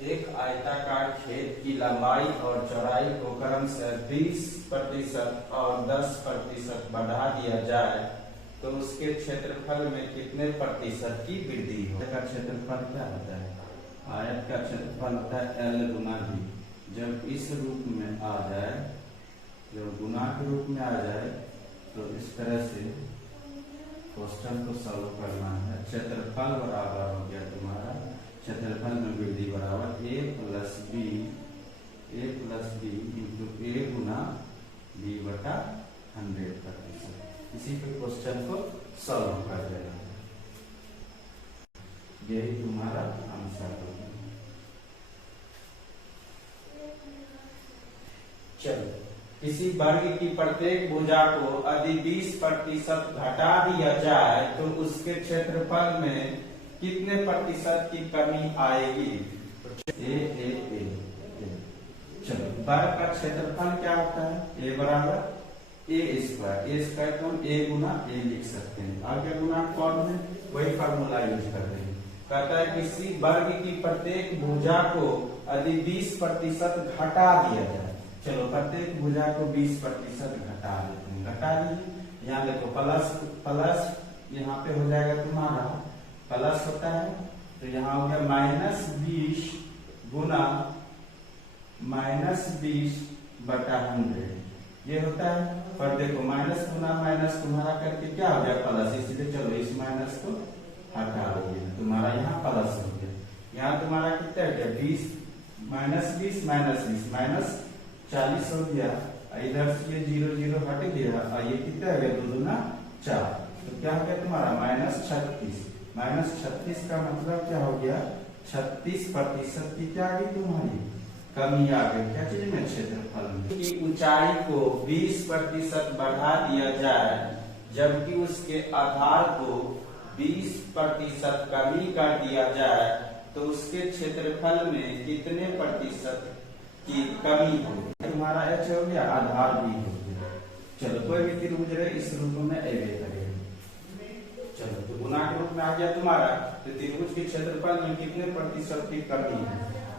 एक आयताकार खेत की लंबाई और चौड़ाई को क्रमशः 20% और 10% बढ़ा दिया जाए तो उसके क्षेत्रफल में कितने प्रतिशत की वृद्धि हो? का क्षेत्रफल क्या होता है? आयत का क्षेत्रफल होता है L गुना V। जब इस रूप में आ जाए, जब गुना के रूप में आ जाए तो इस तरह से क्वेश्चन को सॉल्व करना है। क्षेत्रफल बराबर हो गया तुम्हारा, क्षेत्रफल में वृद्धि बराबर a plus B into a गुना b बटा 100%। इसी पे क्वेश्चन को सॉल्व कर देना है। यही तुम्हारा आंसर होगा। चलो, किसी वर्ग की प्रत्येक भुजा को यदि 20% घटा दिया जाए तो उसके क्षेत्रफल में कितने प्रतिशत की कमी आएगी? ए। चलो, वर्ग का क्षेत्रफल क्या होता है? ए बराबर ए स्क्वायर को हम ए गुना ए लिख सकते हैं। आगे गुना कौन है? वही फार्मूला यूज कर रहे हैं। कहता है किसी वर्ग की प्रत्येक भुजा को यदि 20% घटा दिया जाए। चलो, प्रत्येक भुजा को 20% घटा देते हैं। घटा दिए, यहाँ देखो प्लस यहाँ पे हो जाएगा तुम्हारा प्लस होता है तो यहाँ हो गया -20 गुना -20 बटा 100 ये होता है। पर देखो माइनस गुना माइनस तुम्हारा करके क्या हो गया? प्लस। इसलिए चलो इस माइनस को हटा दीजिए, तुम्हारा यहाँ प्लस हो गया। यहाँ तुम्हारा कितना हो गया? 20 माइनस 40 हो गया। इधर से ये 0 0 हट गया और ये कितना हो गया? 2 दूना 4। तो क्या हो गया तुम्हारा? -36। -36 का मतलब क्या हो गया? 36% की क्या आ गई तुम्हारी कमी आ गई। क्या चीज में? क्षेत्रफल में। की ऊंचाई को 20% बढ़ा दिया जाए जबकि उसके आधार को 20% कमी कर दिया जाए तो उसके क्षेत्रफल में कितने प्रतिशत की कमी होगी? तुम्हारा h हो गया, आधार भी हो गया। चलो, कोई भी त्रिभुज रहे इस रूप में एवे करेगा। चलो, तो गुना के रूप में आ गया तुम्हारा, तो त्रिभुज के क्षेत्रफल में कितने प्रतिशत की कमी है?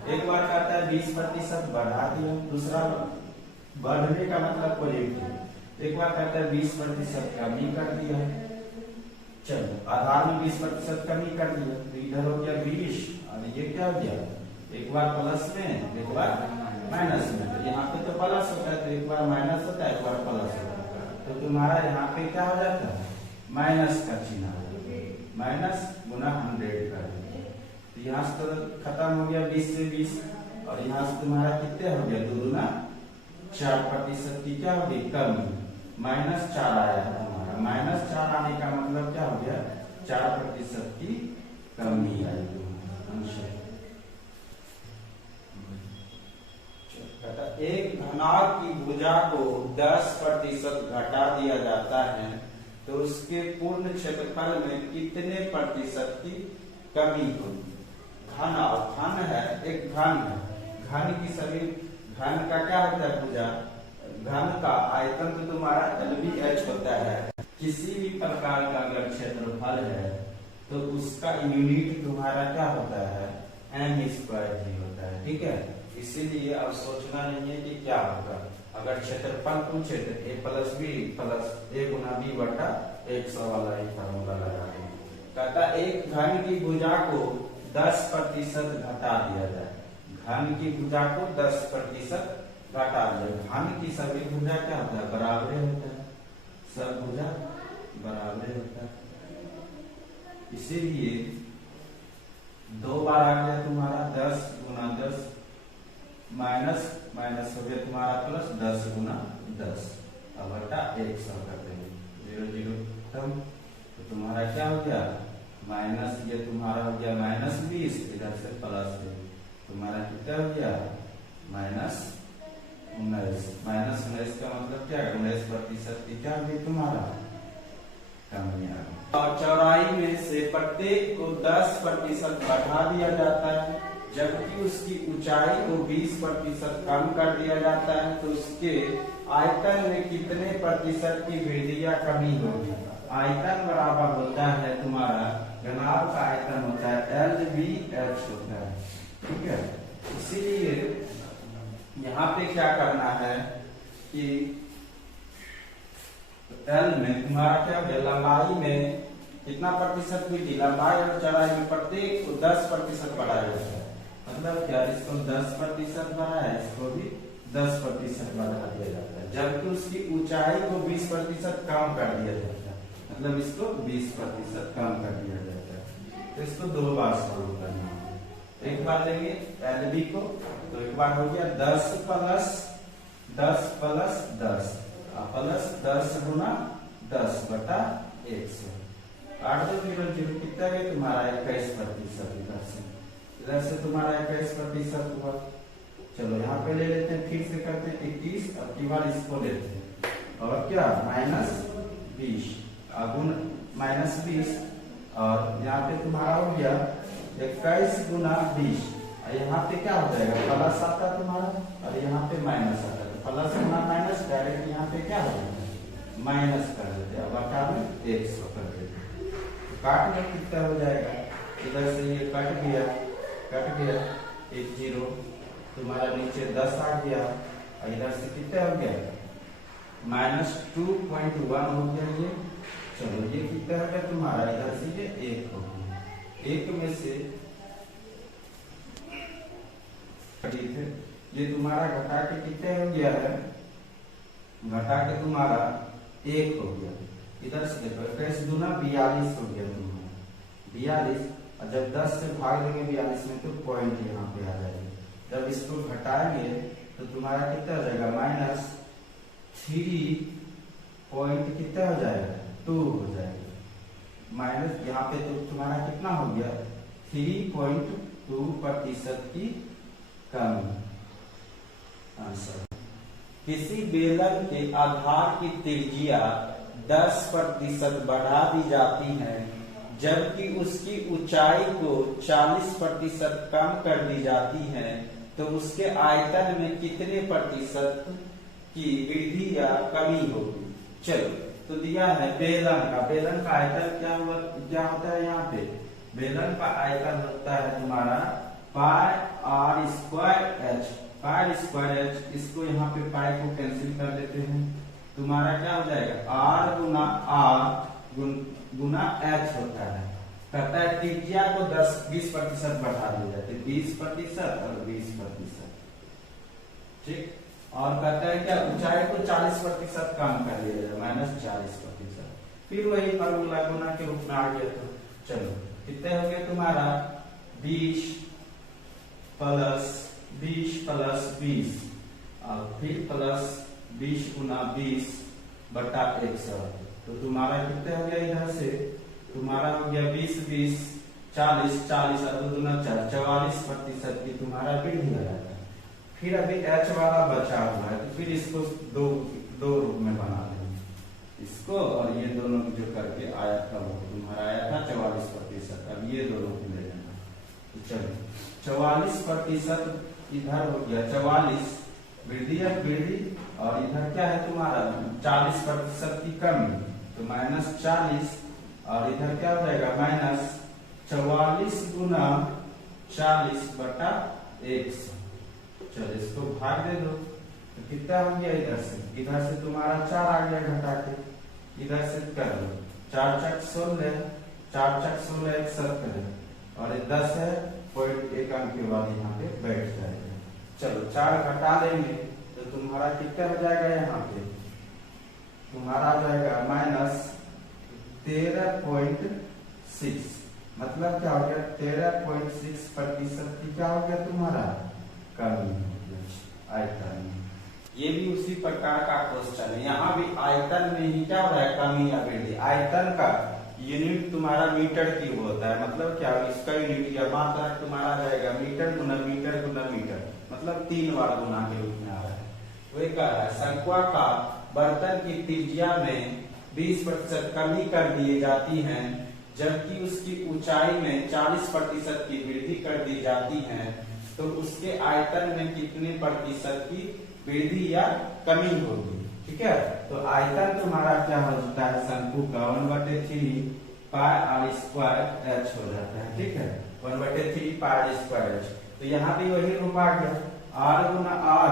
एक बार कहता है 20% बढ़ा दिया, दूसरा बढ़ने का मतलब पॉजिटिव। एक बार कहता है 20% कमी कर दिया। चलो, आधार में 20% कमी कर दिया तो इधर हो गया 20 और ये क्या हो गया? एक बार प्लस में एक बार माइनस में। तो यहाँ पे तो प्लस होता है तो एक बार माइनस होता है, एक बार प्लस होता है। तो तुम्हारा यहाँ पे क्या हो जाता है? माइनस का चिन्ह, माइनस गुना 100 कर दिया। तो यहाँ से तो खत्म हो गया 20 से 20 और यहाँ से तुम्हारा कितने हो गया? 2 दूना 4% की क्या होगी कमी? -4 आया है तुम्हारा। -4 आने का मतलब क्या हो गया? 4% की कमी आई तुम्हारा। एक घनाभ की भुजा को 10% घटा दिया जाता है तो उसके पूर्ण क्षेत्रफल में कितने प्रतिशत की कमी होगी? घन है, एक घन है। घन की सभी घन का क्या होता है? भुजा। घन का आयतन तो तुम्हारा LBH होता है। किसी भी प्रकार का अगर क्षेत्रफल है तो उसका यूनिट तुम्हारा क्या होता है? m² ही होता है। ठीक है, इसीलिए अब सोचना नहीं है कि क्या होगा। अगर क्षेत्रफल पूछे तो a plus B plus a गुना b बटा 100 वाला ही फार्मूला लगाएंगे। कहता एक घन की भुजा को 10% घटा दिया जाए। घन की भुजा को 10% घटा दिया। घन की सभी भुजा क्या होता है? बराबर होता है। सब भुजा बराबर होता है। इसीलिए 2 बार आ गया तुम्हारा 10 गुना 10 माइनस हो गया तुम्हारा प्लस 10 गुना 10 अब बटा 100 कर देंगे। 0 0 खत्म। तो तुम्हारा क्या हो गया? माइनस, ये तुम्हारा हो गया -20, इधर से प्लस है। तुम्हारा कितना हो गया? -19। -19 का मतलब क्या है? 19% की क्या होगी तुम्हारा कमी आ गई। और चौड़ाई में से प्रत्येक को 10% बढ़ा दिया जाता है जबकि उसकी ऊंचाई को 20% कम कर दिया जाता है तो उसके आयतन में कितने प्रतिशत की वृद्धि या कमी होगी? आयतन बराबर होता है तुम्हारा, घनाभ का आयतन होता है LBH होता है। ठीक है, इसीलिए यहाँ पे क्या करना है कि एल में तुम्हारा क्या हो गया, लंबाई में कितना प्रतिशत वृद्धि, लंबाई और चौड़ाई में प्रत्येक को 10% बढ़ाया जाता है। मतलब क्या, इसको 10% बढ़ाया, इसको भी 10% बढ़ा दिया जाता है, जबकि उसकी ऊंचाई को 20% कम कर दिया जाता है। मतलब इसको 20% कम कर दिया जाता है। तो इसको 2 बार सॉल्व करना है। एक बार लेंगे एलबी को, तो एक बार हो गया 10 प्लस 10 प्लस 10 प्लस 10 गुना 10 बटा 100। 8 2 0 0 कितना है तुम्हारा 21%। इधर से तुम्हारा 21% हुआ। चलो यहाँ पे ले लेते हैं, फिर से करते हैं 21, अब की बार इसको लेते हैं और क्या -20 गुण -20, और यहाँ पे तुम्हारा हो गया 21 गुना 20। यहाँ पे क्या हो जाएगा, प्लस आता तुम्हारा और यहाँ पे माइनस आता है। प्लस गुना माइनस डायरेक्ट यहाँ पे क्या हो जाएगा, माइनस कर देते हैं, बटा में 100 कर देते हैं। काट में कितना हो जाएगा, इधर से ये कट गया 1 0, तुम्हारा नीचे 10 आ गया, और इधर से कितना हो गया -2.1 हो गया ये। चलो ये कितना हो गया तुम्हारा, इधर से ये 1 हो गया। 1 में से ये तुम्हारा घटा के कितने हो गया है, घटा के तुम्हारा 1 हो गया। इधर से देखो 21 गुना 42 हो गया तुम्हारा 42, और जब 10 से भाग देंगे 42 में तो पॉइंट यहाँ पे आ जाएगा। जब इसको घटाएंगे तो तुम्हारा कितना हो जाएगा, -3 पॉइंट कितना हो जाएगा, 2 हो जाएगा। माइनस यहाँ पे तो तुम्हारा कितना हो गया, 3.2% की कमी। आंसर, किसी बेलन के आधार की त्रिज्या 10% बढ़ा दी जाती है, जबकि उसकी ऊंचाई को 40% कम कर दी जाती है, तो उसके आयतन में कितने प्रतिशत की वृद्धि या कमी होगी। चलो, तो दिया है बेलन का आयतन क्या होता है, यहाँ पे बेलन का आयतन होता है तुम्हारा πr²h। इसको यहाँ पे पाई को कैंसिल कर देते हैं, तुम्हारा क्या हो जाएगा, r गुना r गुना h होता है। कहता है त्रिज्या को 20% बढ़ा दिया जाता है, 20% और 20%, ठीक। और कहता है क्या, ऊंचाई को 40% कम कर दिया जाए, -40%। फिर वही फॉर्मूला गुना के रूप में आ गया। तो चलो कितने हो गया तुम्हारा 20 प्लस 20 और फिर प्लस 20 गुना 20 बटा 100। तो तुम्हारा कितने हो गया, इधर से तुम्हारा हो गया 20 40 और 2 गुना 4 44% की तुम्हारा वृद्धि हो जाता है। फिर अभी h वाला बचा हुआ है, तो फिर इसको दो रूप में बना देंगे, इसको और ये दोनों जो करके आया था, वो तुम्हारा आया था 44%। अब ये दोनों को ले लेना। तो चलो 44% इधर हो गया, 44 वृद्धि, और इधर क्या है तुम्हारा 40% की कमी, तो -40, और इधर क्या हो जाएगा -44 गुना 40 बटा 100। चलो इसको भाग दे दो, तो कितना हो गया, इधर से तुम्हारा 4 आ गया घटा के, इधर से कर लो 4 चक 16, 4 चक 16 1 17, और 10 है, पॉइंट 1 अंक के बाद यहाँ पे बैठ जाएगा। चलो 4 घटा लेंगे तो तुम्हारा कितना हो जाएगा, यहाँ पे तुम्हारा आ जाएगा -13.6। मतलब क्या हो गया, 13.6% की क्या हो गया तुम्हारा कमी हो गया आयतन में। ये भी उसी प्रकार का क्वेश्चन है, यहाँ भी आयतन में ही क्या हो रहा है, कमी या वृद्धि। आयतन का यूनिट तुम्हारा मीटर क्यूब होता है, मतलब क्या, इसका यूनिट या मात्रा तुम्हारा जाएगा मीटर गुना मीटर गुना मीटर, मतलब 3 बार गुना के रूप में आ रहा है। वही कह रहा है, शंक्वाकार बर्तन की त्रिज्या में 20% कमी कर दी जाती है, जबकि उसकी ऊंचाई में 40% की वृद्धि कर दी जाती है, तो उसके आयतन में कितने प्रतिशत की वृद्धि या कमी होगी। ठीक है, तो आयतन तुम्हारा क्या होता है, शंकु का 1/3 πr² h हो जाता है। ठीक है, 1/3 πr²h। तो यहाँ भी वही रूप आ गया, आर गुना आर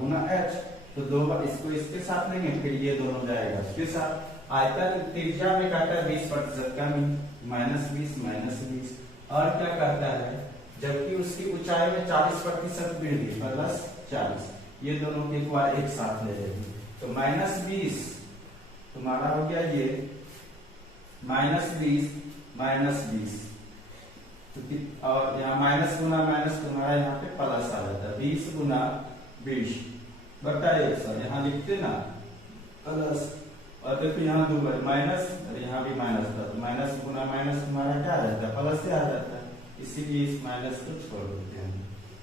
गुना एच, तो दो बार इसको इसके साथ लेंगे, फिर ये दोनों जाएगा इसके साथ। आयतन त्रिज्या में कहता है 20% कमी, -20 और क्या कहता है, जबकि उसकी ऊंचाई में 40% वृद्धि प्लस 40, ये दोनों के एक बार एक साथ ले लेंगे। तो -20 तुम्हारा हो गया ये -20 और यहाँ माइनस गुना माइनस तुम्हारा यहाँ पे प्लस आ जाता है, 20 गुना 20 बटा 100, यहाँ लिखते ना प्लस, और देखो यहाँ दो बार माइनस और यहाँ भी माइनस था, तो माइनस गुना माइनस तुम्हारा क्या आ जाता है, प्लस से आ जाता है, इसीलिए इस माइनस को छोड़ देते हैं।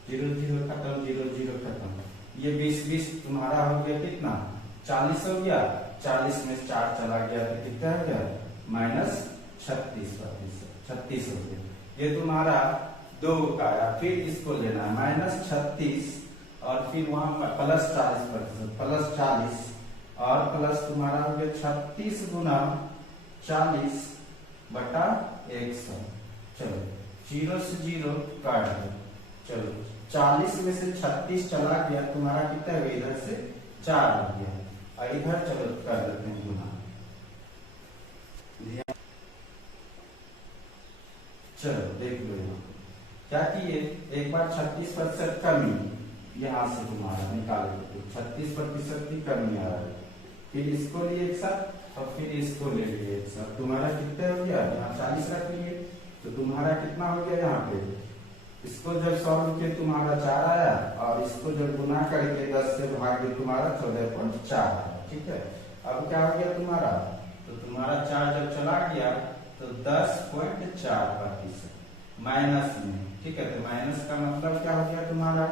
0 0 खत्म, 0 0 खत्म, ये 20 तुम्हारा हो गया कितना, 40 हो गया, 40 में 4 चला गया तो कितना हो गया, -36 हो गया। ये तुम्हारा 2 का आया, फिर इसको लेना है -36 और फिर वहां प्लस 40 और प्लस तुम्हारा हो गया 36 गुना 40 बटा 100। चलो 0 से 0 काट दो, चलो 40 में से 36 चला गया, तुम्हारा कितना है, इधर से 4 आ गया, और इधर चलो कर देते हैं गुना। चलो देख लो यहाँ क्या किए, एक बार 36% कमी यहाँ से तुम्हारा निकाले, तो 36% की कमी आ रहा है, फिर इसको लिए एक साथ और फिर इसको ले लिए एक साथ, तुम्हारा कितना हो गया, यहाँ 40 रख लिए, तो तुम्हारा कितना हो गया यहाँ पे, इसको जब सॉल्व किए तुम्हारा 4 आया, और इसको जब गुना करके 10 से भाग दे तुम्हारा 14.4 आया, ठीक है। अब क्या हो गया तुम्हारा, तो तुम्हारा 4 जब चला गया तो 10.4% माइनस में, ठीक है, तो माइनस का मतलब क्या हो गया तुम्हारा,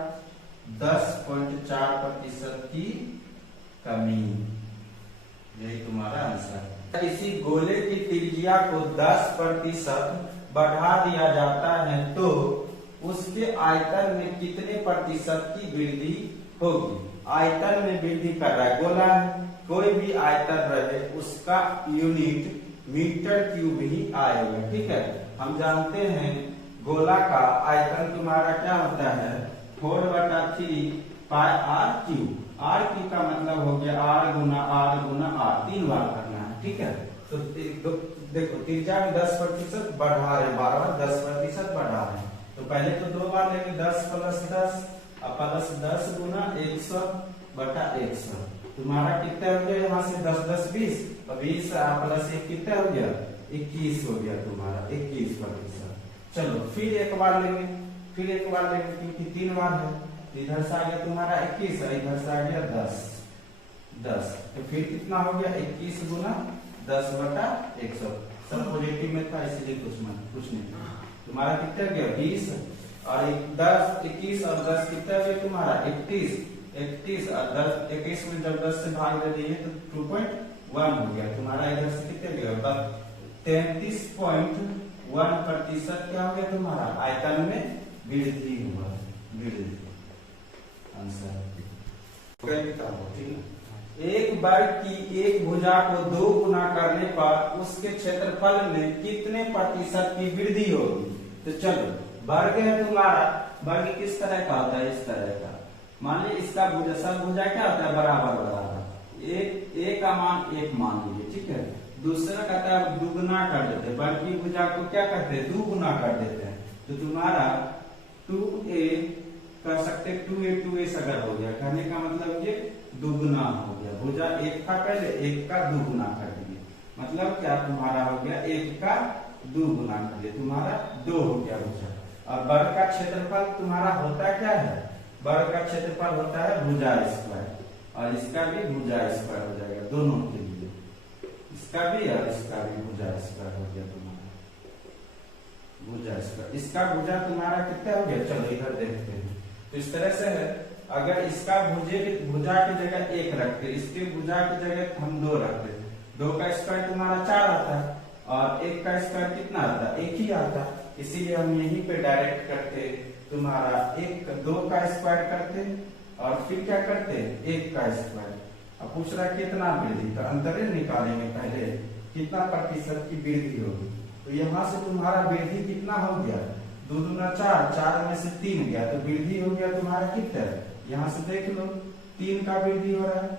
10.4% की कमी, यही तुम्हारा आंसर। इसी गोले की त्रिज्या को 10% बढ़ा दिया जाता है तो उसके आयतन में कितने प्रतिशत की वृद्धि होगी। आयतन में वृद्धि कर रहा है, गोला है, कोई भी आयतन रहे उसका यूनिट मीटर क्यूब ही आएगा, ठीक है। हम जानते हैं गोला का आयतन तुम्हारा क्या होता है, 4/3 पाई आर क्यूब। आर क्यूब का मतलब हो गया आर गुना आर 3 बार करना है, ठीक है। तो देखो त्रिज्या में 10% बढ़ा रहे, बार बार 10% बढ़ा रहे, तो पहले तो 2 बार लेंगे, 10 + 10 और प्लस 10 गुना 100 बटा 100, तुम्हारा कितना हो गया, यहाँ से 10 10 20 और 20 प्लस 1 कितना हो गया, 21 हो गया तुम्हारा 21%। चलो फिर एक बार लेंगे, क्योंकि 3 बार है, इधर से आ गया तुम्हारा 21 और इधर से आ गया 10, तो फिर कितना हो गया, 21 गुना 10 बटा 100, सब पॉजिटिव में था इसलिए कुछ नहीं, तुम्हारा कितना गया 20 और 10 21 और 10 कितना गया तुम्हारा 31 और 10 21 में जब 10 से भाग दे दिए तो 2.1 हो गया तुम्हारा, इधर से कितना गया 33.1% क्या हो गया तुम्हारा, आयतन में वृद्धि हुआ, आंसर। एक वर्ग की एक भुजा को 2 गुना करने पर उसके क्षेत्रफल में कितने प्रतिशत की वृद्धि होगी। तो चलो वर्ग है तुम्हारा, वर्ग किस तरह का होता है, इस तरह का, मान लीजिए इसका भुजा, सब भुजा क्या होता है, बराबर, एक का मान 1 मान लीजिए, ठीक है। दूसरा कहता है दुगुना कर देते हैं, वर्ग की भुजा को क्या करते हैं, 2 गुना कर देते हैं, तो तुम्हारा 2a कर सकते, 2a अगर हो गया, कहने का मतलब ये दुगुना हो गया, भुजा 1 था पहले, 1 का 2 गुना कर दिए, मतलब क्या तुम्हारा हो गया 1 का 2 गुना कर दिए, तुम्हारा 2 हो गया भुजा। और वर्ग का क्षेत्रफल तुम्हारा होता क्या है, वर्ग का क्षेत्रफल होता है भुजा स्क्वायर, और इसका भी भुजा स्क्वायर हो जाएगा, दोनों के लिए, इसका भी और इसका भी भुजा स्क्वायर हो गया तुम्हारा, भुजा स्क्वायर। इसका भुजा तुम्हारा कितना हो गया, चलो इधर देखते हैं, तो इस तरह से है, अगर इसका भुजा की जगह 1 रखते, इसके भुजा की जगह हम 2 रखते, 2 का स्क्वायर तुम्हारा 4 आता है और 1 का स्क्वायर कितना आता है, 1 ही आता है, इसीलिए हम यहीं पे डायरेक्ट करते, तुम्हारा 2 का स्क्वायर करते और फिर क्या करते 1 का स्क्वायर। अब पूछ रहा कितना वृद्धि, तो अंतरिम निकालेंगे पहले, कितना प्रतिशत की वृद्धि होगी, तो यहाँ से तुम्हारा वृद्धि कितना हो गया 2 दूना 4, 4 में से 3 गया तो वृद्धि हो गया तुम्हारा कितना, यहाँ से देख लो 3 का वृद्धि हो रहा है,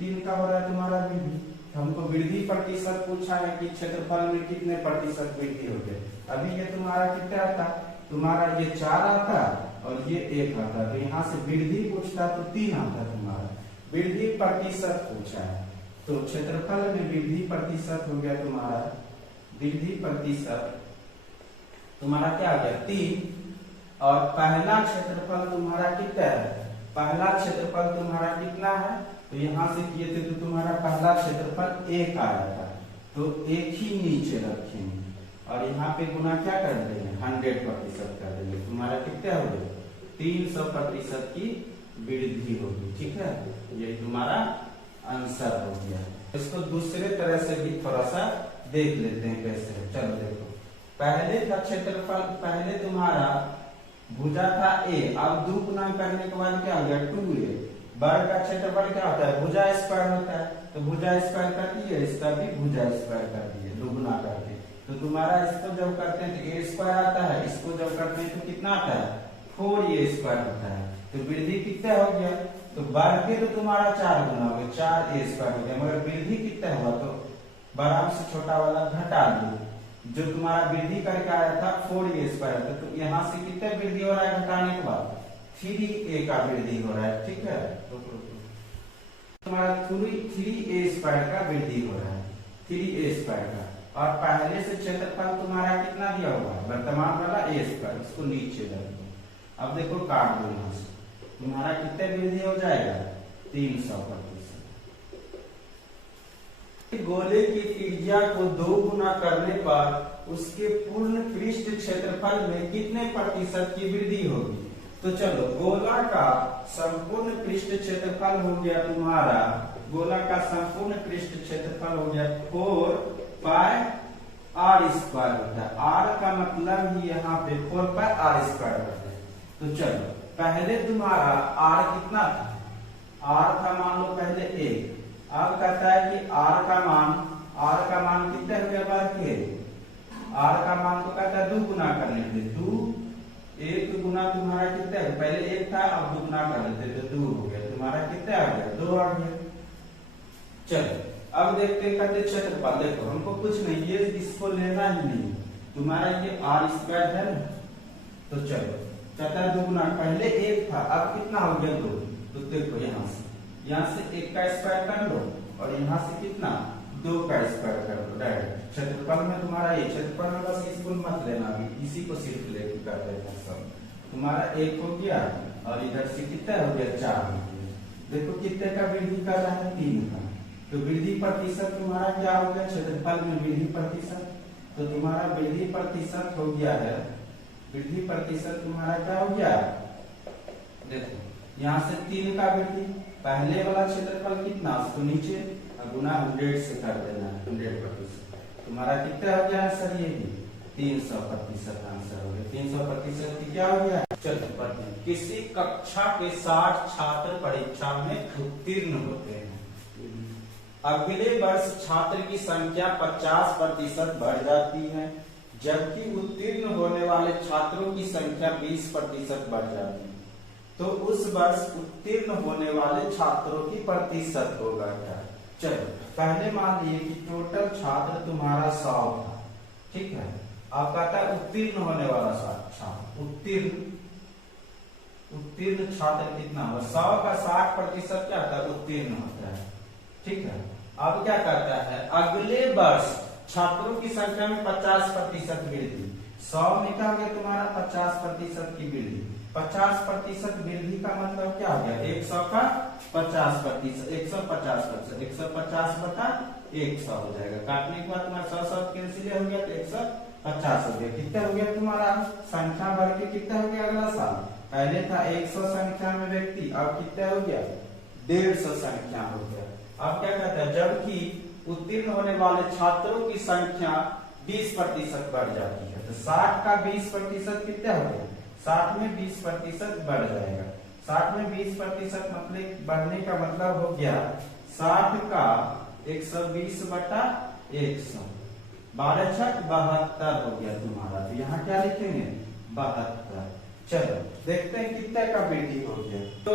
3 का हो रहा है तुम्हारा वृद्धि। हमको वृद्धि प्रतिशत पूछा है कि क्षेत्रफल में कितने प्रतिशत वृद्धि हो गए। अभी ये तुम्हारा कितना आता, तुम्हारा ये 4 आता और ये 1 आता, तो यहाँ से वृद्धि पूछता तो 3 आता तुम्हारा। वृद्धि प्रतिशत पूछा है तो क्षेत्रफल में वृद्धि प्रतिशत हो गया तुम्हारा, वृद्धि प्रतिशत तुम्हारा क्या हो गया 3। और पहला क्षेत्रफल तुम्हारा कितना है, पहला क्षेत्रफल तुम्हारा कितना है, तो यहाँ से किए थे तो तुम्हारा पहला क्षेत्रफल 1 आया था, तो 1 ही नीचे रखेंगे और यहाँ पे गुना क्या कर देंगे 100% कर देंगे। तुम्हारा कितना हो गया 300% की वृद्धि होगी। ठीक है, ये तुम्हारा आंसर हो गया। इसको दूसरे तरह से भी थोड़ा सा देख लेते हैं कैसे। चलो देखो, पहले का क्षेत्रफल, पहले तुम्हारा भुजा था a, अब 2 गुना करने के बाद क्या हो गया 2a। वर्ग का क्षेत्रफल क्या होता है, भुजा स्क्वायर होता है, तो भुजा स्क्वायर कर दिए, इसका भी भुजा स्क्वायर कर दिए 2 गुना करके। तो तुम्हारा इसको जब करते हैं तो a स्क्वायर आता है, इसको जब करते हैं तो कितना आता है 4a स्क्वायर होता है। तो वृद्धि कितना हो गया, तो वर्ग के तो तुम्हारा 4 गुना हो गया, 4a स्क्वायर हो गया, मगर वृद्धि कितना हुआ तो बड़ा से छोटा वाला घटा दो, जो तुम्हारा वृद्धि करके आया था 4a स्क्वायर, तो यहाँ से कितना वृद्धि हो रहा है घटाने के बाद 3a का वृद्धि हो रहा है। ठीक है, तुम्हारा 3a स्क्वायर का वृद्धि हो रहा है, 3a स्क्वायर का। और पहले से क्षेत्रफल तुम्हारा कितना दिया हुआ है वर्तमान वाला a स्क्वायर, उसको नीचे रख दो। अब देखो काट दो, यहाँ से तुम्हारा कितने वृद्धि हो जाएगा 300%। गोले की त्रिज्या को 2 गुना करने पर उसके पूर्ण पृष्ठ क्षेत्रफल में कितने प्रतिशत की वृद्धि होगी। तो चलो, गोला का संपूर्ण पृष्ठ क्षेत्रफल हो गया तुम्हारा, गोला का संपूर्ण पृष्ठ क्षेत्रफल हो गया 4 पाई r स्क्वायर होता है। r का मतलब ही यहाँ पे 4 पाई r स्क्वायर होता है। तो चलो, पहले तुम्हारा r कितना था, r का मान लो पहले 1, अब कहता है कि r का मान कितना हो गया बार के, r का मान को कहता है 2 गुना कर लेते, 2 1 गुना तुम्हारा कितना है, पहले 1 था अब 2 गुना कर लेते तो 2 हो गया, तुम्हारा कितना आ गया 2 आ गया। चलो अब देखते हैं कहते क्षेत्रफल, देखो हमको कुछ नहीं, ये इसको लेना ही नहीं, तुम्हारा ये r स्क्वायर है ना। तो चलो कहता है 2 गुना, पहले 1 था अब कितना हो गया 2, तो देखो यहाँ से 1 का स्क्वायर कर लो और यहाँ से कितना 2 का स्क्वायर कर लो डायरेक्ट। क्षेत्रफल में तुम्हारा ये क्षेत्रफल में बस इसको मत लेना, भी इसी को सिर्फ लेके कर देना सब। तुम्हारा 1 हो गया और इधर से कितना हो गया 4 हो गया। देखो कितने का वृद्धि कर रहा है 3 का, तो वृद्धि प्रतिशत तुम्हारा क्या हो गया क्षेत्रफल में वृद्धि प्रतिशत, तो तुम्हारा वृद्धि प्रतिशत हो गया है, वृद्धि प्रतिशत तुम्हारा क्या हो गया, देखो यहाँ से 3 का वृद्धि, पहले वाला क्षेत्रफल कितना उसको नीचे गुना 100 से कर देना, 100%। तुम्हारा कितना हो गया आंसर, ये भी 300% आंसर हो गया। 300% की क्या हो गया। चलो पढ़ते हैं, किसी कक्षा के 60 छात्र परीक्षा में उत्तीर्ण होते हैं, अगले वर्ष छात्र की संख्या 50% बढ़ जाती है, जबकि उत्तीर्ण होने वाले छात्रों की संख्या 20% बढ़ जाती है। तो उस वर्ष उत्तीर्ण होने वाले छात्रों की प्रतिशत होगा क्या। चलो पहले मान लिए कि टोटल छात्र तुम्हारा 100 था, ठीक है। अब कहता है उत्तीर्ण होने वाला छात्र, उत्तीर्ण छात्र कितना होगा, 100 का 60% क्या होता है उत्तीर्ण होता है, ठीक है। अब क्या करता है, अगले वर्ष छात्रों की संख्या में 50% वृद्धि, 100 में क्या हो गया तुम्हारा 50% की वृद्धि। 50% वृद्धि का मतलब क्या हो गया, 100 का 50%, 150%, 150 बटा 100 हो जाएगा। काटने के बाद तुम्हारा 100 कैंसिल हो गया तो 150 हो गया। कितना हो गया तुम्हारा, संख्या बढ़ के कितना हो गया अगला साल, पहले था 100 संख्या में व्यक्ति, अब कितना हो गया 150 संख्या हो गया। अब क्या कहता है, जबकि उत्तीर्ण होने वाले छात्रों की संख्या 20% बढ़ जाती है, तो 60 का 20% कितना हो गया, 60 में 20% बढ़ जाएगा। 60 में 20% मतलब बढ़ने का मतलब हो गया 60 का 120 बटा 100, 12 छक 72 हो गया तुम्हारा। तो यहाँ क्या लिखेंगे 72। चलो देखते हैं कितने का वृद्धि हो गया। तो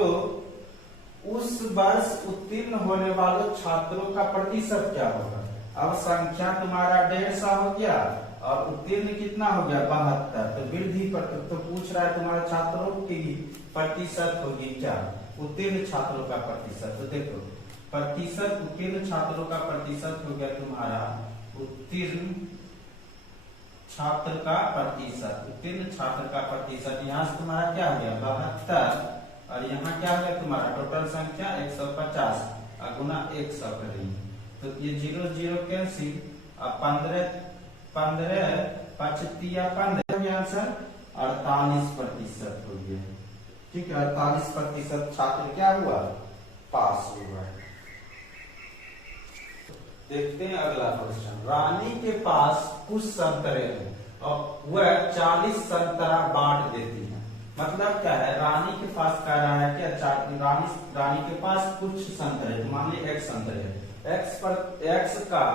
उस वर्ष उत्तीर्ण होने वाले छात्रों का प्रतिशत क्या होगा। अब संख्या तुम्हारा 150 हो गया और उत्तीर्ण कितना हो गया 72। तो वृद्धि पर तो पूछ रहा है तुम्हारे छात्रों की प्रतिशत होगी क्या, उत्तीर्ण छात्रों का प्रतिशत। तो देखो प्रतिशत उत्तीर्ण छात्रों का प्रतिशत हो गया तुम्हारा उत्तीर्ण छात्र का प्रतिशत, उत्तीर्ण छात्र का प्रतिशत। यहाँ से तुम्हारा क्या हो गया 72 और यहाँ क्या हो गया तुम्हारा टोटल संख्या 150 और गुना 100 करेंगे तो ये 0 0 कैंसिल और 15 15 25 15 आंसर 48% हो गया। ठीक है 48% छात्र क्या हुआ पास हुआ। देखते हैं अगला क्वेश्चन। रानी के पास कुछ संतरे हैं और वह 40 संतरा बांट देती है। मतलब क्या है, रानी के पास कह रहा है कि रानी के पास कुछ संतरे, मान ली x संतरे है, x का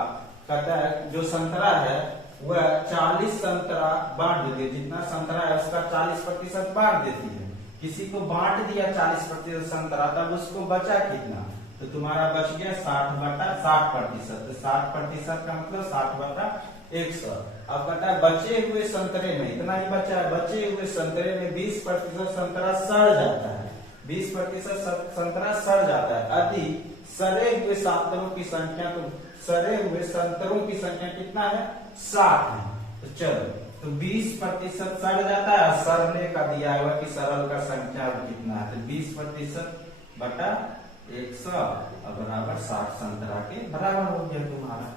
कहता है जो संतरा है वह 40 संतरा बांट देती है। जितना संतरा है उसका 40% बांट देती है। किसी को बांट दिया 40% संतरा, तब उसको बचा कितना, तो तुम्हारा बच गया 60/60%। तो 60% का मतलब 60/100। अब कहता है बचे हुए संतरे में, इतना ही बचा है, बचे हुए संतरे में 20% संतरा सड़ जाता है, 20% संतरा सड़ जाता है। यदि सड़े हुए संतरों की संख्या, तो सड़े हुए संतरों की संख्या कितना है 60 है। तो चलो तो 20% सड़ जाता है, सड़ने का दिया हुआ कि सरल का संख्या कितना है, तो 20%/100 और बराबर 60 संतरा के बराबर हो गया तुम्हारा।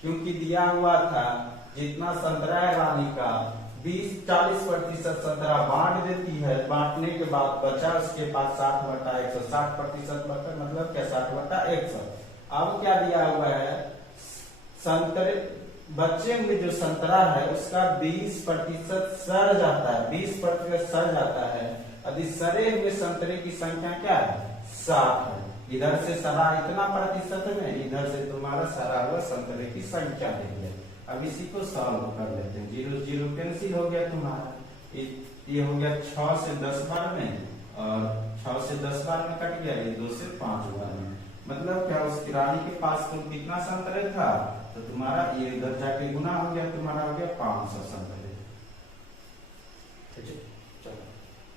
क्योंकि दिया हुआ था जितना संतरा है रानी का 40% संतरा बांट देती है, बांटने के बाद बचा उसके पास 60/100, 60% बचा मतलब क्या 60/100। अब क्या दिया हुआ है, संतरे बचे हुए जो संतरा है उसका 20% सड़ जाता है, 20% सड़ जाता है। यदि सड़े हुए संतरे की संख्या क्या है 60 है, इधर से सड़ा इतना प्रतिशत में, इधर से तुम्हारा सड़ा हुआ संतरे की संख्या दे दिया। अब इसी को सॉल्व कर लेते हैं। 0 0 कैंसिल हो गया तुम्हारा, ये हो गया 6 से 10 बार में और 6 से 10 बार में कट गया, ये 2 से 5 बार में। मतलब क्या उस रानी के पास तो कितना संतरे था, तो तुम्हारा ये इधर जाके गुना हो गया, तुम्हारा हो गया 500 संतरे।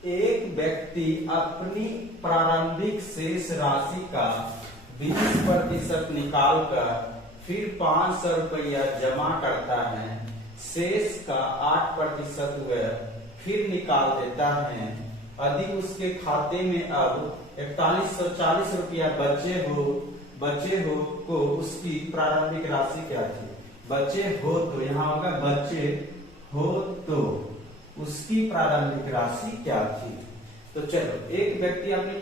एक व्यक्ति अपनी प्रारंभिक शेष राशि का 20% निकालकर फिर 500 रुपया जमा करता है, शेष का 8% वह फिर निकाल देता है। यदि उसके खाते में अब 4140 रुपया बचे हो तो उसकी प्रारंभिक राशि क्या थी, बचे हो तो यहाँ होगा बचे हो तो उसकी प्रारंभिक राशि क्या थी। तो चलो एक व्यक्ति अपनी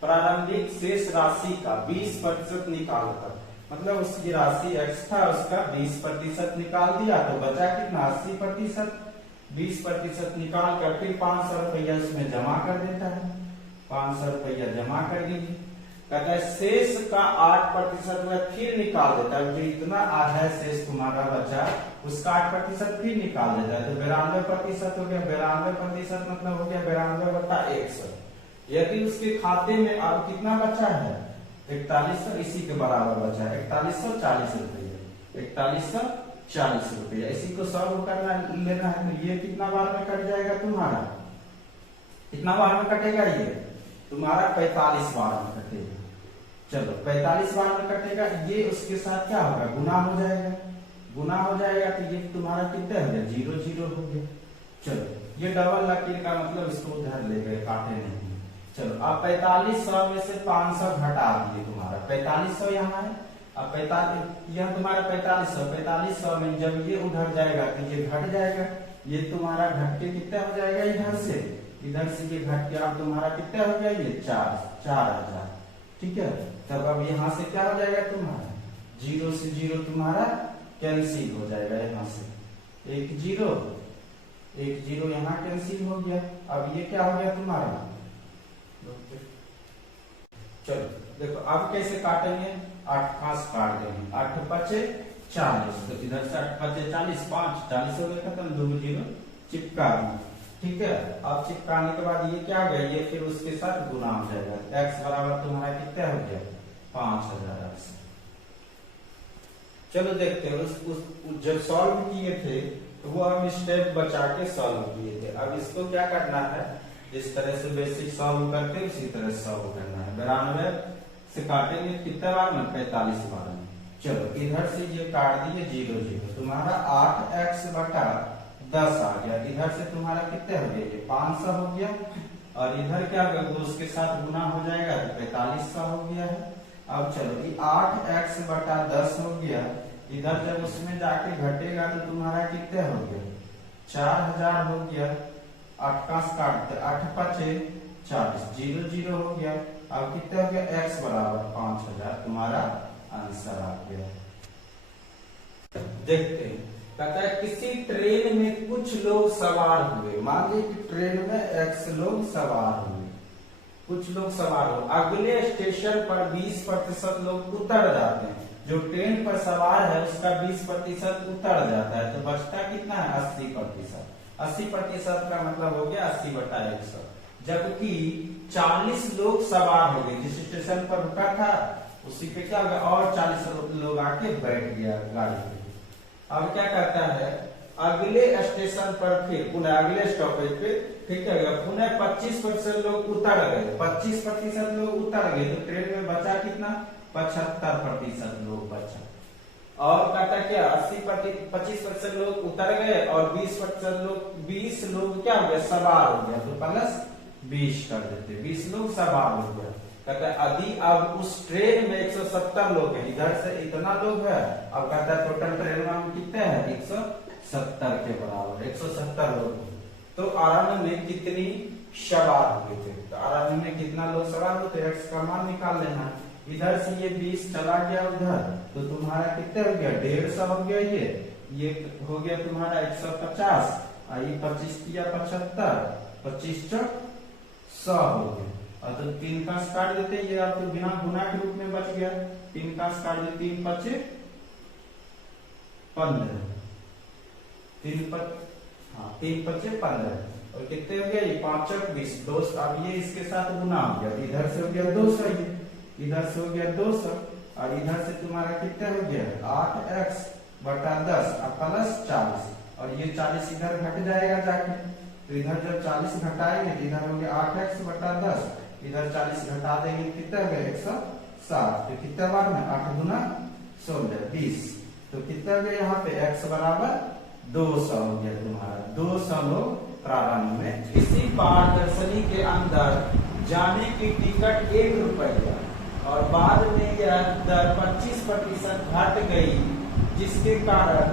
प्रारंभिक शेष राशि का 20% निकालकर, मतलब उसकी राशि x था उसका 20% निकाल दिया तो बचा कितना 80%। 20% निकाल कर फिर 500 रुपया उसमें जमा कर देता है, 500 रुपया जमा कर दीजिए। कहता है शेष का 8% वह फिर निकाल देता है, जो इतना आधा शेष तुम्हारा बचा उसका 8% फिर निकाल देता है, तो 92% हो गया। 92% मतलब हो गया 92/100। यदि उसके खाते में अब कितना बचा है 4100, इसी के बराबर बचा है 4140 रुपया, 4140 रुपया। इसी को सॉल्व करना लेना है, तो ये कितना बार में कट जाएगा तुम्हारा, कितना बार में कटेगा ये तुम्हारा 45 बार में कटेगा। चलो 45 बार में कटेगा, ये उसके साथ क्या होगा गुना हो जाएगा, गुना हो जाएगा तो ये तुम्हारा कितना हो गया 0 0 हो गया। चलो ये डबल लकीर का मतलब इसको उधर ले गए, काटे नहीं। चलो अब 4500 में से 500 घटा दिए, तुम्हारा 4500 यहाँ है, अब 45 यह तुम्हारा 4500 में जब ये उधर जाएगा तो ये घट जाएगा, ये तुम्हारा घट के कितना हो जाएगा इधर से ये घट के अब तुम्हारा कितना हो गया ये 4000। ठीक है, तब अब यहाँ से क्या हो जाएगा तुम्हारा 0 से 0 तुम्हारा कैंसिल हो जाएगा, यहाँ से 1 0 यहाँ कैंसिल हो गया। अब ये क्या हो गया तुम्हारा, चलो देखो अब कैसे काटेंगे, 8 5 काट देंगे, 8 5 40, तो इधर से 8 5 40, 5 40 हो गया खत्म, 2 0 चिपका दी, ठीक है। अब चिपकाने के बाद ये क्या हो गया, ये फिर उसके साथ गुना हो जाएगा। x बराबर तुम्हारा कितना हो गया 5000x। चलो देखते हैं उस जब सॉल्व किए थे तो वो हम स्टेप बचा के सॉल्व किए थे। अब इसको क्या करना है, जिस तरह से बेसिक सॉल्व करते उसी तरह सॉल्व करना है। 92 से काटेंगे कितने बार में, 45 बार में। चलो इधर से ये काट दिए 0 0, तुम्हारा 8x बटा 10 आ गया। इधर से तुम्हारा कितने हो गया, ये 500 हो गया। और इधर क्या होगा, उसके साथ गुना हो जाएगा तो 4500 हो गया है। अब चलो ये 8x बटा 10 हो गया। इधर जब उसमें जाके घटेगा तो तुम्हारा कितने हो गया 4000 हो गया। 8 का काटते 8 5 40, 0 0 हो गया। अब कितने हो गया, x बराबर 5000 तुम्हारा आंसर आ गया। देखते हैं, कहता है किसी ट्रेन में कुछ लोग सवार हुए। मान लीजिए कि ट्रेन में x लोग सवार हुए, कुछ लोग सवार हो, अगले स्टेशन पर 20% लोग उतर जाते हैं। जो ट्रेन पर सवार है उसका 20% उतर जाता है, तो बचता कितना है 80%। 80% का मतलब हो गया 80 बटा 100। जबकि 40 लोग सवार हो गए, जिस स्टेशन पर रुका था उसी पे क्या होगा और 40 लोग आके बैठ गया गाड़ी पे। अब क्या कहता है, अगले स्टेशन पर फिर पुनः अगले स्टॉपेज पे ठीक है पुनः 25% लोग उतर गए। 25% लोग उतर गए तो ट्रेन में बचा कितना, 75% लोग बचा। और कहता क्या 25% लोग उतर गए और 20 लोग क्या हो गए सवार हो गया, तो प्लस 20 कर देते, 20 लोग सवार हो गया। कहता है यदि अब उस ट्रेन में 170 लोग हैं, इधर से इतना लोग है। अब कहता है टोटल ट्रेन में कितने हैं 170 के बराबर 170 लोग। तो आरण्य में कितनी सवार हुए थे, तो आरण्य में कितना लोग सवार हुए थे, x का मान निकाल लेना। इधर से ये 20 चला गया उधर, तो तुम्हारा कितने हो गया 150 हो गया। ये हो गया तुम्हारा 150, ये 25 किया 75, 25 100 हो गया। और तो 3 का काट देते, ये आपको बिना गुना के रूप में बच गया। 3 का काट दे, 3 5 15, 3 5 15 और कितने हो गया ये 5 20 200। अब ये इसके साथ गुना हो गया, इधर से हो गया 200, ये इधर से हो गया 200 और इधर से तुम्हारा कितना हो गया 8x बटा 10 और प्लस 40 और ये 40 इधर घट जाएगा जाके। तो इधर जब 40 घटाएंगे तो इधर हो गया 8x बटा 10, इधर 40 घटा देंगे कितना हो गया 160। तो कितना बार में 8 गुना 16 20, तो कितना हो गया यहाँ पे x बराबर 200 हो गया तुम्हारा। 200 लोग प्रारंभ में। इसी पारदर्शनी के अंदर जाने की टिकट 1 रुपया और बाद में यह दर 25% घट गई, जिसके कारण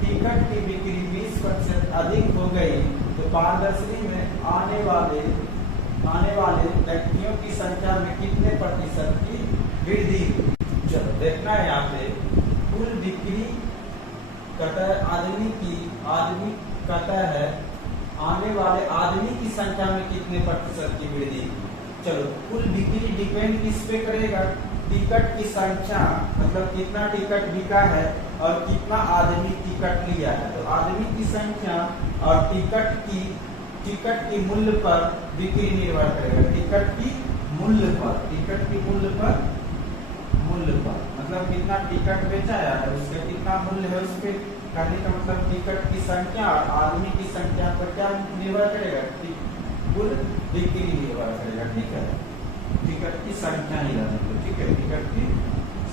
टिकट की बिक्री 20% अधिक हो गई। तो पारदर्शनी में आने वाले व्यक्तियों की संख्या में कितने प्रतिशत की वृद्धि। चलो देखना है यहाँ पे कुल बिक्री कहता है आदमी कहता है आने वाले आदमी की संख्या में कितने प्रतिशत की वृद्धि। चलो कुल बिक्री डिपेंड किस पे करेगा, टिकट की संख्या मतलब कितना टिकट बिका है और कितना आदमी टिकट लिया है। तो आदमी की संख्या और टिकट की मूल्य पर बिक्री निर्भर करेगा। टिकट की मूल्य पर मतलब कितना टिकट बेचा है उसका कितना मूल्य है, उस पर करने का मतलब टिकट की संख्या और आदमी की संख्या पर क्या निर्भर करेगा, कुल बिक्री निर्भर करेगा। ठीक है, टिकट की संख्या ही रहने दो, ठीक है, टिकट की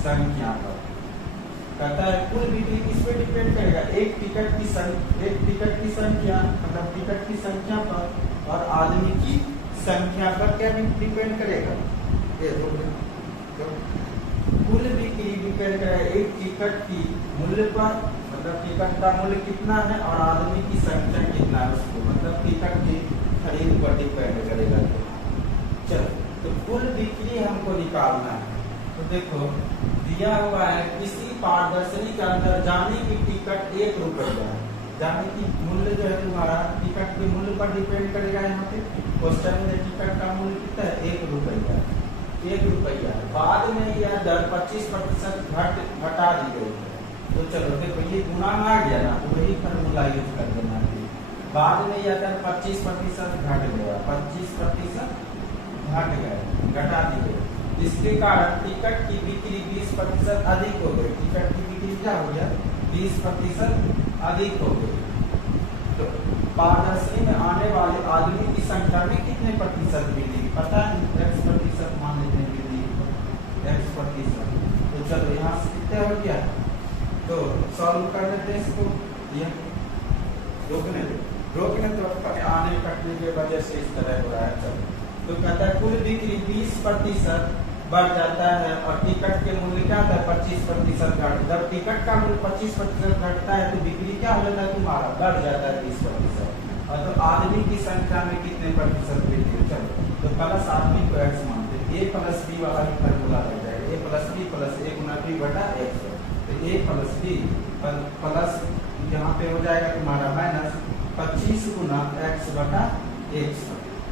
संख्या पर कहता है कुल बिक्री किस पे डिपेंड करेगा, एक टिकट की संख्या मतलब टिकट की संख्या पर और आदमी की संख्या पर क्या डिपेंड करेगा। कुल बिक्री डिपेंड करेगा एक टिकट की मूल्य पर मतलब टिकट का मूल्य कितना है और आदमी की संख्या कितना है उसको मतलब टिकट की खरीद पर डिपेंड करेगा। चलो तो कुल बिक्री हमको निकालना है। तो देखो दिया हुआ है किसी पारदर्शनी के अंदर जाने की टिकट 1 रुपया है। जाने की मूल्य जो है तुम्हारा टिकट के मूल्य पर डिपेंड करेगा। यहाँ पे क्वेश्चन में टिकट का मूल्य कितना है 1 रुपया, 1 रुपया। बाद में यह दर 25% घटा दी गई है। तो चलो देखो ये गुना में आ गया ना, तो वही फॉर्मूला यूज कर देना है। बाद में यह अगर 25% घट गया, 25% घट गए, घटा दिए, इसके कारण टिकट की बिक्री 20% अधिक हो गई। टिकट की बिक्री क्या हो गया, 20% अधिक हो गई। तो पारदर्शी में आने वाले आदमी की संख्या में कितने प्रतिशत वृद्धि, पता है, x% मान लेते हैं वृद्धि, x%। तो चलो यहाँ से कितने हो गया, तो सॉल्व कर लेते हैं इसको। ये रोकने तो आने कटने की वजह से इस तरह हो रहा है। चलो, तो कहता है कुल बिक्री 20% बढ़ जाता है और टिकट के मूल्य क्या होता है, 25% घट। जब टिकट का मूल्य 25% घटता है तो बिक्री क्या हो जाता है तुम्हारा, बढ़ जाता है 20%। और तो आदमी की संख्या में कितने प्रतिशत वृद्धि। चलो, तो प्लस आदमी को x मानते, a प्लस b वाला भी फॉर्मूला लग जाएगा, a plus b plus a गुना b बटा x। तो a प्लस b प्लस यहाँ पे हो जाएगा तुम्हारा माइनस 25 गुना x बटा x।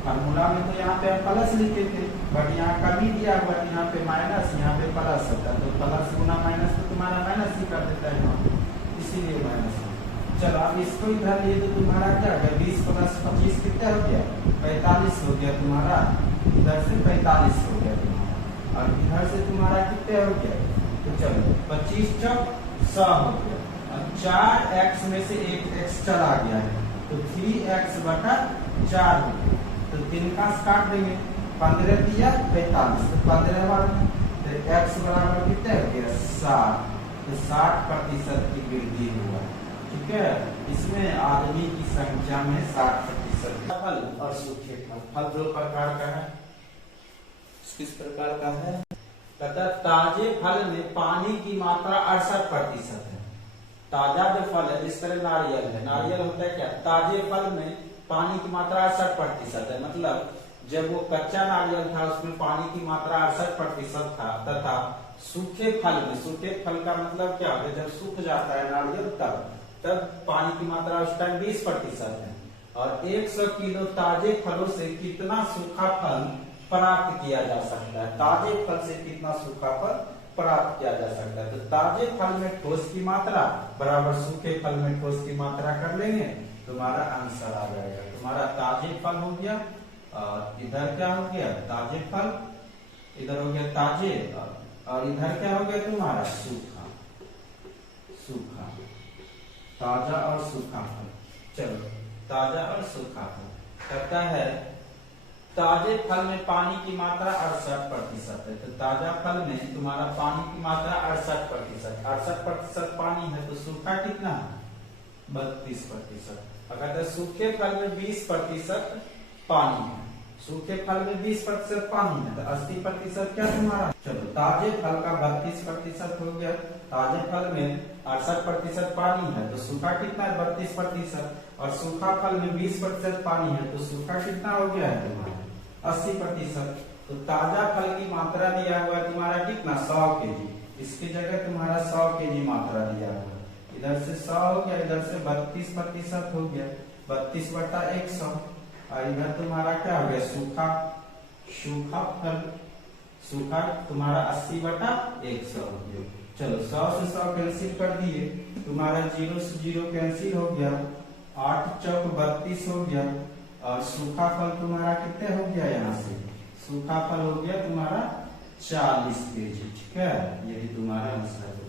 फॉर्मूला में तो यहाँ पे प्लस लिखे थे, बट यहाँ कमी दिया हुआ, यहाँ पे माइनस, यहाँ पे प्लस होता है। तो प्लस गुना माइनस तो तुम्हारा माइनस ही कर देता है यहाँ, इसीलिए माइनस। चलो अब इसको इधर लिए तो तुम्हारा क्या हो गया, 20 प्लस 25 कितना हो गया, 45 हो गया तुम्हारा। इधर से 45 हो गया तुम्हारा, और इधर से तुम्हारा कितने हो गया, तो चलो 25 चौक 100 हो गया। और 4x में से 1x चला गया है, तो 3x बटा 4 हो गया। तो 3 का काट देंगे, 15 दिया 45, तो 15 बार तो x बराबर कितने हो गया, 60। तो 60% की वृद्धि हुआ। ठीक है, इसमें आदमी की संख्या में 60%। फल और सूखे फल, फल दो प्रकार का है। किस प्रकार का है, कहता ताजे फल में पानी की मात्रा 68% है। ताजा जो फल है, जिस तरह नारियल है, नारियल होता है क्या, ताजे फल में पानी की मात्रा 68% है। मतलब जब वो कच्चा नारियल था उसमें पानी की मात्रा 68% था, तथा सूखे फल में, सूखे फल का मतलब क्या है, जब सूख जाता है नारियल तब पानी की मात्रा उस टाइम 20% है। और 100 किलो ताजे फलों से कितना सूखा फल प्राप्त किया जा सकता है, ताजे फल से कितना सूखा फल प्राप्त किया जा सकता है। तो ताजे फल में ठोस की मात्रा बराबर सूखे फल में ठोस की मात्रा कर लेंगे, तुम्हारा आंसर आ जाएगा। तुम्हारा ताजे फल हो गया, और इधर क्या हो गया, ताजे फल, इधर हो गया ताजे, और इधर क्या हो गया तुम्हारा सूखा, सूखा, ताजा और सूखा फल। चलो, ताजा और सूखा फल कहता है ताजे फल में पानी की मात्रा 68% है। तो ताजा फल में तुम्हारा पानी की मात्रा 68%, 68% पानी है, तो सूखा कितना है, 32%। अगर सूखे फल में 20% पानी है, सूखे फल में 20% पानी है, तो 80% क्या तुम्हारा। चलो, ताजे फल का 32% हो गया, ताजे फल में 68% पानी है, तो सूखा कितना है, 32%। और सूखा फल में 20% पानी है, तो सूखा कितना हो गया है तुम्हारा, 80%। तो ताजा फल की मात्रा दिया हुआ तुम्हारा कितना, 100 केजी। इसकी जगह तुम्हारा 100 केजी मात्रा दिया हुआ, इधर से 100 हो गया, इधर से 32% हो गया, 32 बटा 100। और इधर तुम्हारा क्या हो गया, सूखा, सूखा फल, सूखा तुम्हारा 80 बटा 100 हो गया। चलो, 100 से 100 कैंसिल कर दिए, तुम्हारा 0 से 0 कैंसिल हो गया, 8 चौक 32 हो गया। और सूखा फल तुम्हारा कितने हो गया, यहाँ से सूखा फल हो गया तुम्हारा 40 केजी। ठीक है, यही तुम्हारा आंसर है।